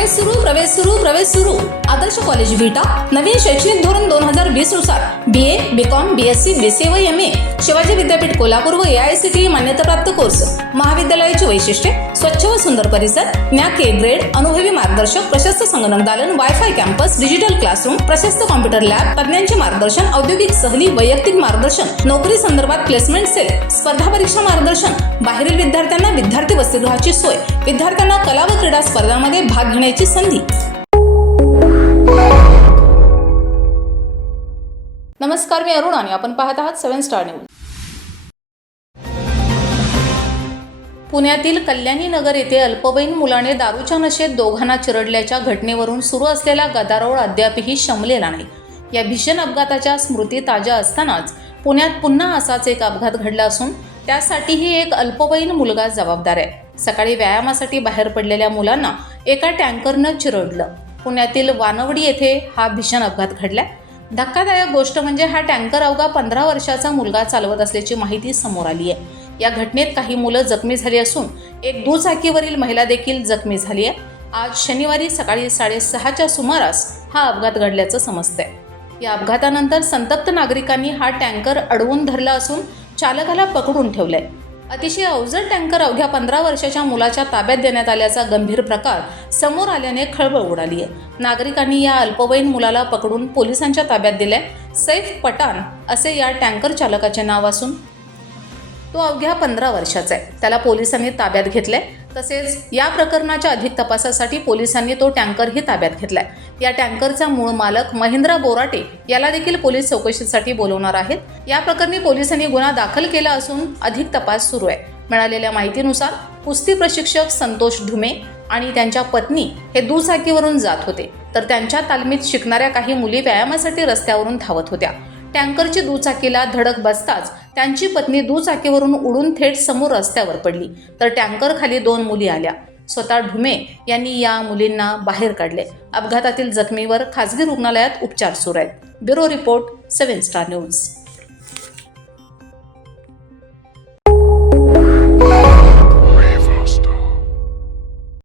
प्रवेश सुरू प्रवेश सुरू प्रवेश सुरू. आदर्श कॉलेज विटा नवीन शैक्षणिक धोरण दोन हजार वीसनुसार B A B com B S C B C व एम ए शिवाजी विद्यापीठ कोल्हापूर व ए आय सी टी मान्यताप्राप्त कोर्स. महाविद्यालयाची वैशिष्ट्ये स्वच्छ व सुंदर परिसर न्या के ग्रेड अनुभवी मार्गदर्शक प्रशस्त संगणक दालन वायफाय कॅम्पस डिजिटल क्लासरूम प्रशस्त कॉम्प्युटर लॅब तज्ञांचे मार्गदर्शन औद्योगिक सहली वैयक्तिक मार्गदर्शन नोकरी संदर्भात प्लेसमेंट सेल स्पर्धा परीक्षा मार्गदर्शन. बाहेरील विद्यार्थ्यांना विद्यार्थी वसतिगृहाची सोय विद्यार्थ्यांना कला व क्रीडा स्पर्धांमध्ये भाग घेण्याची संधी. नमस्कार मी अरुण आणि आपण पाहत आहात सेव्हन स्टार न्यूज. पुण्यातील कल्याणी नगर येथे अल्पवयीन मुलाने दारूच्या नशेत दोघांना चिरडल्याच्या घटनेवरून सुरू असलेला गदारोळ अद्यापही शमलेला नाही. या भीषण अपघाताच्या स्मृती ताज्या असतानाच पुण्यात पुन्हा असाच एक अपघात घडला असून त्यासाठीही एक अल्पवयीन मुलगा जबाबदार आहे. सकाळी व्यायामासाठी बाहेर पडलेल्या मुलांना एका टँकरनं चिरडलं. पुण्यातील वानवडी येथे हा भीषण अपघात घडला धक्कादायक गोष्ट म्हणजे हा टँकर अवघा पंधरा वर्षाचा मुलगा चालवत असल्याची माहिती समोर आली आहे. या घटनेत काही मुलं जखमी झाली असून एक दुचाकीवरील महिला देखील जखमी झाली आहे. आज शनिवारी सकाळी साडेसहाच्या सुमारास हा अपघात घडल्याचं समजतंय. या अपघातानंतर संतप्त नागरिकांनी हा टँकर अडवून धरला असून चालकाला पकडून ठेवलाय. अतिशय अवजड टँकर अवघ्या पंधरा वर्षाच्या मुलाच्या ताब्यात देण्यात आल्याचा गंभीर प्रकार समोर आल्याने खळबळ उडाली आहे. नागरिकांनी या अल्पवयीन मुलाला पकडून पोलिसांच्या ताब्यात दिले सैफ पठाण असे या टँकर चालकाचे नाव असून तो अवघ्या पंधरा वर्षाचा आहे. त्याला पोलिसांनी ताब्यात घेतलंय. तसेच या प्रकरणाच्या अधिक तपासासाठी पोलिसांनी तो टँकरही ताब्यात घेतलाय. या टँकरचा मूळ मालक महेंद्र बोराटे याला देखील पोलीस चौकशीसाठी बोलवणार आहेत. या प्रकरणी पोलिसांनी गुन्हा दाखल केला असून अधिक तपास सुरू आहे. मिळालेल्या माहितीनुसार कुस्ती प्रशिक्षक संतोष ढुमे आणि त्यांच्या पत्नी हे दुचाकीवरून जात होते. तर त्यांच्या तालमीत शिकणाऱ्या काही मुली व्यायामासाठी रस्त्यावरून धावत होत्या. टँकरची दुचाकीला धडक बसताच त्यांची पत्नी दुचाकीवरून उडून थेट समोर रस्त्यावर पडली. तर टँकर खाली दोन मुली आल्या. स्वतः ढुमे यांनी या मुलींना बाहेर काढले. अपघातातील जखमीवर खासगी रुग्णालयात उपचार सुरू आहेत. Bureau report seven star news.